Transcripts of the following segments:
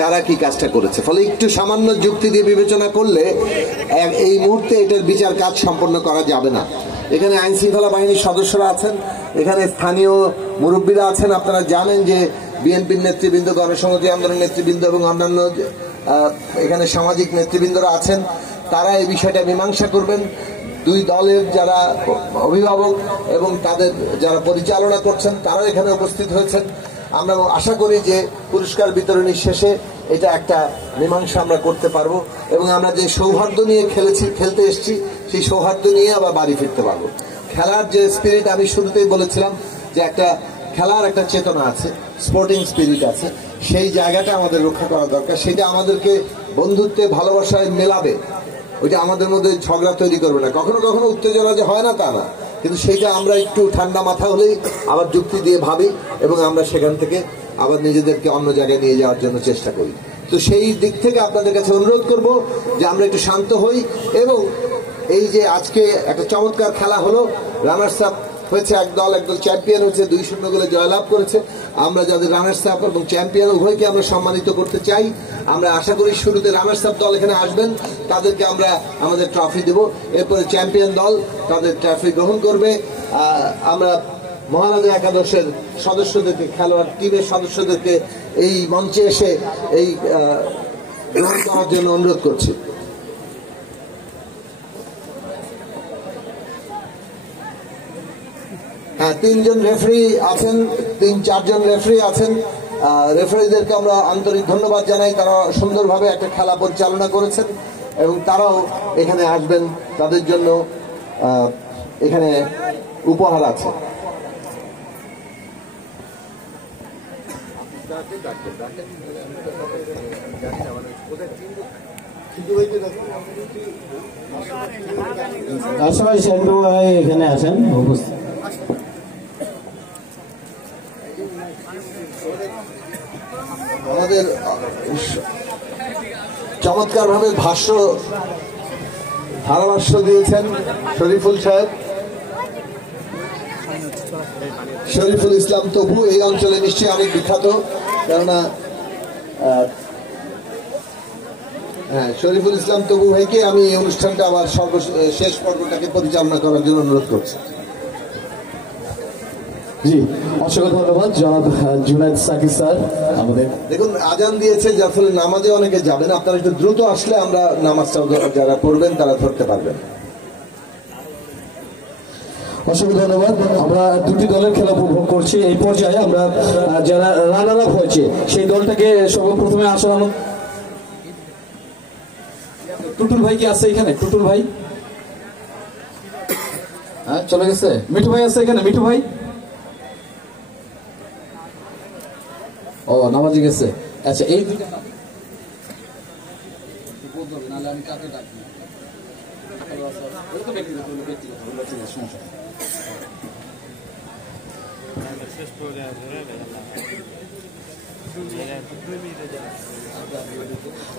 কারা কি কাজটা করেছে। ফলে একটু সামান্য যুক্তি দিয়ে বিবেচনা করলে এই মুহূর্তে এটার বিচার কাজ সম্পন্ন করা যাবে না। এখানে আইন শৃঙ্খলা বাহিনীর সদস্যরা আছেন, এখানে স্থানীয় মুরব্বীরা আছেন। আপনারা জানেন যে বিএনপির নেতৃবৃন্দ, গণসংহতি আন্দোলনের নেতৃবৃন্দ এবং অন্যান্য এখানে সামাজিক নেতৃবৃন্দরা আছেন। তারা এই বিষয়টা মীমাংসা করবেন। দুই দলের যারা অভিভাবক এবং তাদের যারা পরিচালনা করছেন তারা এখানে উপস্থিত হয়েছেন। আমরা আশা করি যে পুরস্কার বিতরণীর শেষে এটা একটা মীমাংসা আমরা করতে পারবো এবং আমরা যে সৌহার্দ্য নিয়ে খেলতে এসেছি সেই সৌহার্দ্য নিয়ে আবার বাড়ি ফিরতে পারবো। খেলার যে স্পিরিট আমি শুরুতেই বলেছিলাম যে একটা খেলার একটা চেতনা আছে, স্পোর্টিং স্পিরিট আছে, সেই জায়গাটা আমাদের রক্ষা করা দরকার। সেটা আমাদেরকে বন্ধুত্বে ভালোবাসায় মেলাবে, ওইটা আমাদের মধ্যে ঝগড়া তৈরি করবে না। কখনো কখনো উত্তেজনা যে হয় না তা না, কিন্তু সেইটা আমরা একটু ঠান্ডা মাথা হলেই আবার যুক্তি দিয়ে ভাবি এবং আমরা সেখান থেকে আবার নিজেদেরকে অন্য জায়গায় নিয়ে যাওয়ার জন্য চেষ্টা করি। তো সেই দিক থেকে আপনাদের কাছে অনুরোধ করব যে আমরা একটু শান্ত হই এবং এই যে আজকে একটা চমৎকার খেলা হলো, রানার্স আপ হয়েছে একদল চ্যাম্পিয়ন হয়েছে, 2-0 গোলে জয়লাভ করেছে। আমরা যাদের রানার্স আপ এবং চ্যাম্পিয়ন উভয়কে আমরা সম্মানিত করতে চাই। আমরা আশা করি শুরুতে রানার্স আপ দল এখানে আসবেন, তাদেরকে আমরা আমাদের ট্রফি দেব, এরপরে চ্যাম্পিয়ন দল তাদের ট্রফি গ্রহণ করবে। আমরা মহারাজা একাদশের সদস্যদেরকে, খেলোয়াড় টিমের সদস্যদেরকে এই মঞ্চে এসে এই গ্রহণ করার জন্য অনুরোধ করছি। হ্যাঁ, 3 জন রেফারি আছেন, 3-4 জন রেফারি আছেন। রেফারিদেরকে আমরা আন্তরিক ধন্যবাদ জানাই, তারা সুন্দরভাবে একটা খেলা পরিচালনা করেছেন এবং তারাও এখানে আসবেন, তাদের জন্য এখানে উপহার আছে। এখানে আসেন উপস্থিত। আমাদের চমৎকার ভাবে ধারাভাষ্য দিয়েছেন শরীফুল সাহেব, শরীফুল ইসলাম তবু এই অঞ্চলে নিশ্চয়ই অনেক বিখ্যাত, কেননা শরীফুল ইসলাম তবু ভাইকে আমি এই অনুষ্ঠানটা আবার শেষ পর্বটাকে পরিচালনা করার জন্য অনুরোধ করছি। জি, অসংখ্য ধন্যবাদ জনাব জুনায়েদ সাকিব স্যার। আমাদের দেখুন আজান দিয়েছে, যার ফলে নামাজে অনেকে যাবেন, আপনারা একটু দ্রুত আসলে আমরা নামাজটা যারা পড়বেন তারা ধরতে পারবেন। অসংখ্য ধন্যবাদ। আমরা দুটি দলের খেলা উপভোগ করছি। এই পর্যায়ে আমরা যারা রানার আপ হয়েছে সেই দলটাকে সর্বপ্রথমে আসলে টুটুল ভাই কি আছে এখানে? টুটুল ভাই হ্যাঁ চলে গেছে। মিঠু ভাই আছে এখানে? মিঠু ভাই ও নামাজি গেছে। আচ্ছা, এই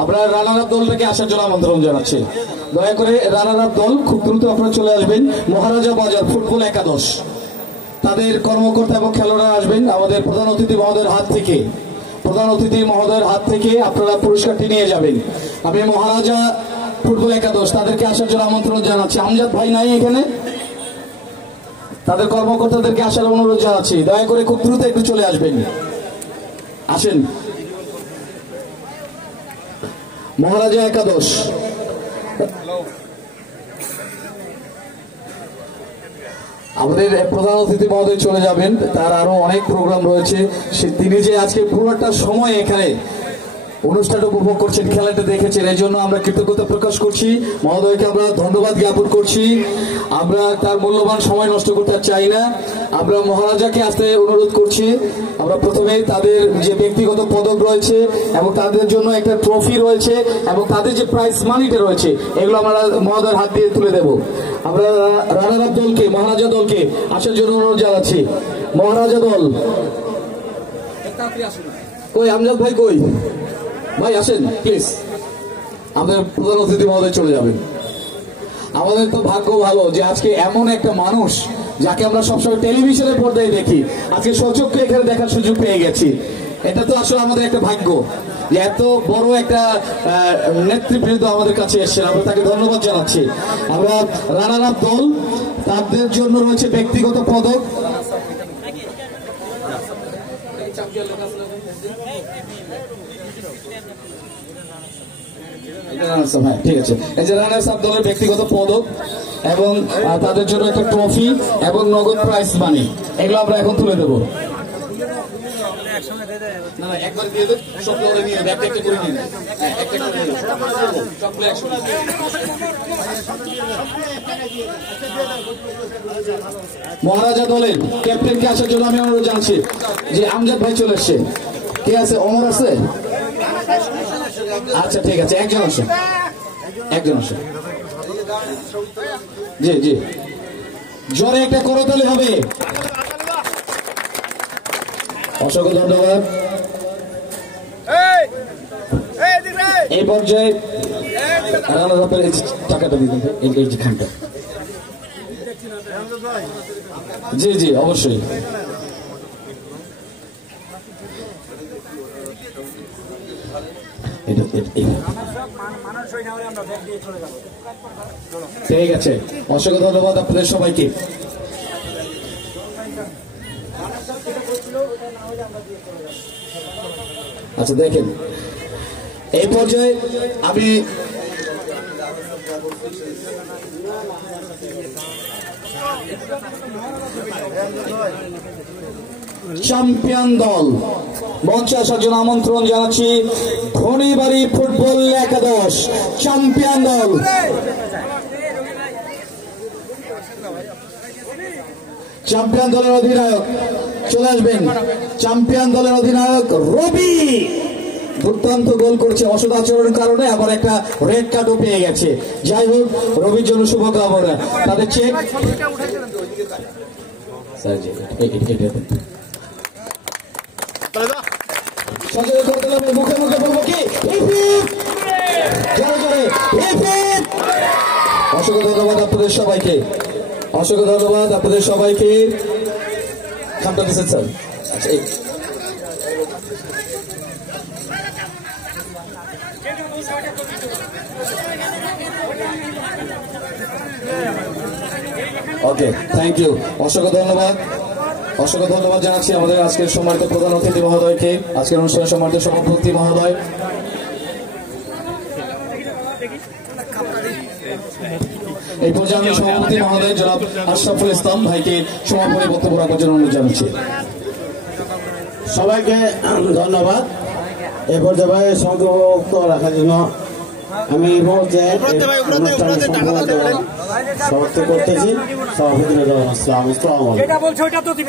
আমরা রানার আপ দলটাকে আসার জন্য আমন্ত্রণ জানাচ্ছি। দয়া করে রানার আপ দল খুব দ্রুত আপনারা চলে আসবেন। মহারাজা বাজার ফুটবল একাদশ তাদের কর্মকর্তা এবং খেলোয়াড়রা আসবেন আমাদের প্রধান অতিথি মহোদয়ের হাত থেকে। প্রধান অতিথি মহোদয়ের হাত থেকে আপনারা পুরস্কারটি নিয়ে যাবেন। আমি মহারাজা ফুটবল একাদশ তাদেরকে আসার জন্য আমন্ত্রণ জানাচ্ছি। আমজাদ ভাই নাই এখানে, তাদের কর্মকর্তাদেরকে আসার অনুরোধ জানাচ্ছি। দয়া করে খুব দ্রুত একটু চলে আসবেন। আসেন। মহারাজা একাদশ আমাদের প্রধান অতিথি মহোদয় চলে যাবেন, তার আরো অনেক প্রোগ্রাম রয়েছে। তিনি যে আজকে পুরোটা সময় এখানে অনুষ্ঠানটা উপভোগ করছেন, খেলাটা দেখেছেন, এই জন্য আমরা কৃতজ্ঞতা প্রকাশ করছি। মহোদয়কে আমরা ধন্যবাদ জ্ঞাপন করছি। আমরা তার মূল্যবান সময় নষ্ট করতে চাই না। আমরা মহারাজাকে আসতে অনুরোধ করছি। আমরা প্রথমে তাদের যে ব্যক্তিগত পদক রয়েছে এবং তাদের জন্য একটা ট্রফি রয়েছে এবং তাদের যে প্রাইজ মানিটা রয়েছে এগুলো আমরা মহোদয়ের হাত দিয়ে তুলে দেব। আমরা রানার আপ দলকে, মহারাজা দলকে আসার জন্য অনুরোধ জানাচ্ছি। মহারাজা দল কই? আমজাদ ভাই কই? ভাই আসেন প্লিজ। আমাদের প্রধান অতিথি মহোদয় চলে যাবেন। আমাদের তো ভাগ্য ভালো যে আজকে এমন একটা মানুষ যাকে আমরা সবসময় টেলিভিশনের পর্দায় দেখি, আজকে সচক্ষে এখানে দেখার সুযোগ পেয়ে গেছি। এটা তো আসলে আমাদের একটা ভাগ্য যে এত বড় একটা নেতৃবৃন্দ আমাদের কাছে এসেছেন, আমরা তাকে ধন্যবাদ জানাচ্ছি। আমরা রানার আপ দল, তাদের জন্য রয়েছে ব্যক্তিগত পদক। ঠিক আছে, এই যে রানার্স আপ দলের ব্যক্তিগত পদক এবং তাদের জন্য একটা ট্রফি এবং নগদ প্রাইজ মানি, এগুলো আমরা এখন তুলে দেবো। মহারাজা দলের ক্যাপ্টেনকে আসার জন্য আমি অনুরোধ জানাচ্ছি যে আমজাদ ভাই চলে এসছে। কে আছে? অমর আছে? আচ্ছা ঠিক আছে, একজন আসেন, একজন আসেন। জি জি, জোরে একটা করতালি হবে। অসংখ্য ধন্যবাদ। এই পর্যায়ে টাকাটা দিবেন এইখানটা। জি জি অবশ্যই। ঠিক আছে, অসংখ্য ধন্যবাদ আপনাদের সবাইকে। আচ্ছা দেখেন, এই পর্যায়ে আমি চ্যাম্পিয়ন দল মঞ্চে আসার জন্য আমন্ত্রণ জানাচ্ছি। ঘনিবাড়ি ফুটবল একাদশ চ্যাম্পিয়ন দল। চ্যাম্পিয়ন দলের অধিনায়ক চলে আসবেন। চ্যাম্পিয়ন দলের অধিনায়ক রবি দুর্দান্ত গোল করছে, অসৎ আচরণের কারণে আবার একটা রেড কার্ডও পেয়ে গেছে। যাই হোক, রবির জন্য শুভকামনা। তাদের চেক মুখে মুখে বলবো কি, অসংখ্য ধন্যবাদ আপনাদের সবাইকে, অসংখ্য ধন্যবাদ আপনাদের সবাইকে। খামটা দিচ্ছেন স্যার। আচ্ছা ওকে, থ্যাংক ইউ, অসংখ্য ধন্যবাদ। অসংখ্য ধন্যবাদ জানাচ্ছি আমাদের আজকের সম্মানিত প্রধান অতিথি মহোদয়কে, আজকের অনুষ্ঠানের সম্মানিত সভাপতি মহোদয়। এই পর্যায়ে আমি সভাপতি মহোদয় জনাব আশরাফুল ইসলাম ভাইকে সমাপনী বক্তব্য রাখার জন্য অনুরোধ জানাচ্ছি। সবাইকে ধন্যবাদ। এই পর্যায়ে সংক্ষিপ্ত রাখার জন্য আমি এই পর্যায়ে সমাপ্তি করতেছি। সভাপতি আসসালামু আলাইকুম।